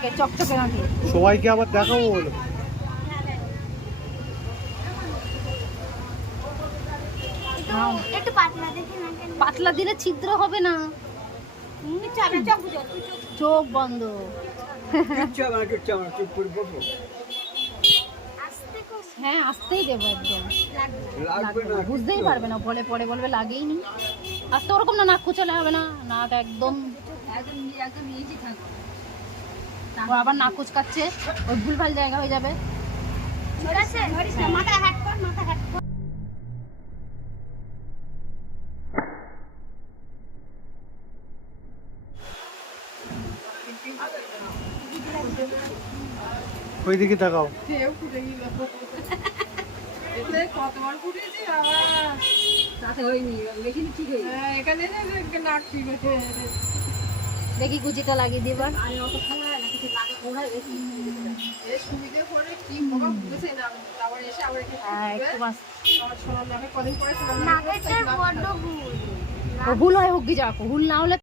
থাকে চকচকে নাকি। সবাইকে আবার দেখাবো বলো। একটু পাতলা দেখে না কেন? পাতলা দিলে ছিদ্র হবে না। চোখ বন্ধ। আস্তে করে হ্যাঁ আসতেই দেবো একদম। লাগবে না, বুঝতেই পারবে না, বলে পরে বলবে লাগেই নি। আর তো ওরকম না, নাক কুচলে হবে না, নাক একদম ও আবার নাক কুচকাচ্ছে, ওই ভুলভাল জায়গা হয়ে যাবে। ঠিক আছে, মাথা হাট কর, মাথা হাট কর। ওইদিকে তাকাও। কতবার ফুটেছে আবার তাতে হয়নি, মেশিন ঠিক হয়ে এখানে নাক ঠিক হয়েছে। দেখি কুচিটা লাগিয়ে দিবার। আমি অত সময় না কিছু লাগে কোড়াই বেশি এ সুবিধে করে কি বাবা বুঝেছে না, আবার এসে আবার একটু বাস সোনার নামে কদিন পরে সোনার নামে নাকেরটা বড্ড ভুল। হুল হয় হুক যা হুল না হলে